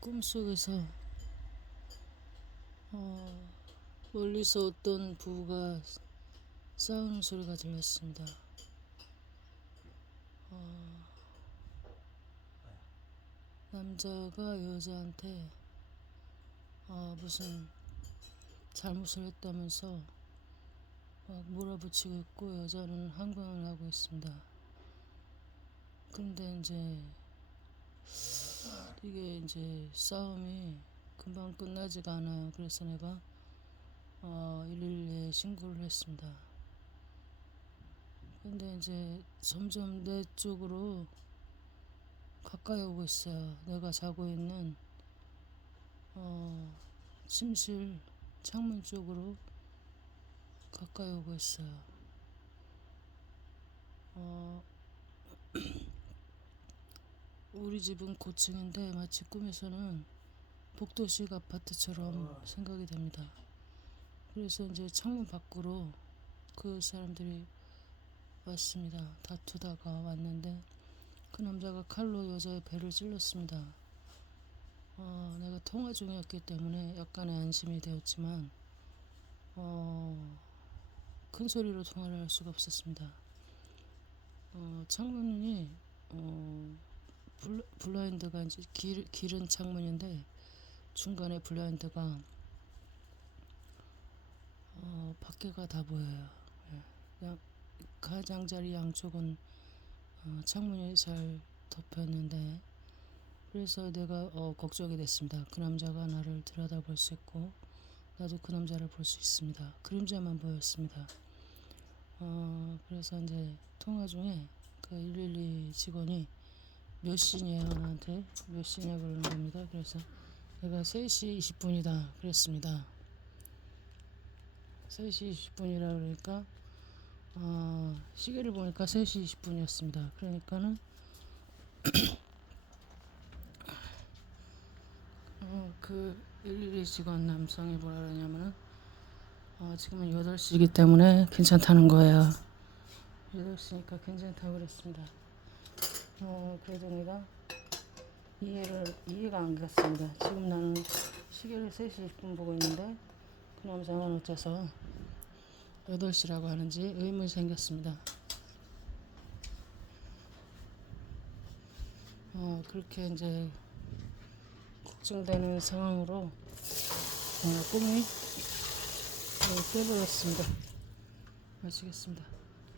꿈속에서 어, 멀리서 어떤 부부가 싸우는 소리가 들렸습니다. 어, 남자가 여자한테 어, 무슨 잘못을 했다면서 막 몰아붙이고 있고 여자는 항변을 하고 있습니다. 근데 이제 이게 이제 싸움이 금방 끝나지가 않아요. 그래서 내가 어, 112에 신고를 했습니다. 근데 이제 점점 내 쪽으로 가까이 오고 있어요. 내가 자고 있는 어, 침실 창문 쪽으로 가까이 오고 있어요. 어, 우리 집은 고층인데 마치 꿈에서는 복도식 아파트처럼 생각이 됩니다. 그래서 이제 창문 밖으로 그 사람들이 왔습니다. 다투다가 왔는데 그 남자가 칼로 여자의 배를 찔렀습니다. 어, 내가 통화 중이었기 때문에 약간의 안심이 되었지만 어, 큰 소리로 통화를 할 수가 없었습니다. 어, 창문이 어, 블, 블라인드가 이제 길, 길은 창문인데 중간에 블라인드가 어, 밖에가 다 보여요. 예. 양, 가장자리 양쪽은 어, 창문이 잘 덮였는데 그래서 내가 어, 걱정이 됐습니다. 그 남자가 나를 들여다볼 수 있고 나도 그 남자를 볼 수 있습니다. 그림자만 보였습니다. 어, 그래서 이제 통화 중에 그 112 직원이 몇 시냐고 나한테 몇 시냐 그러는 겁니다. 그래서 내가 3시 20분이다 그랬습니다. 3시 20분이라 그러니까 어, 시계를 보니까 3시 20분이었습니다. 그러니까는 어, 그112 직원 남성이 뭐라 그러냐면은 어, 지금은 8시이기 때문에 괜찮다는 거예요. 8시니까 괜찮다고 그랬습니다. 어, 내가 이해를, 이해가 안 갔습니다. 지금 나는 시계를 3시 20분 보고 있는데 그 남자는 어째서 8시라고 하는지 의문이 생겼습니다. 어, 그렇게 이제 걱정되는 상황으로 어, 꿈이 네, 깨버렸습니다. 마치겠습니다.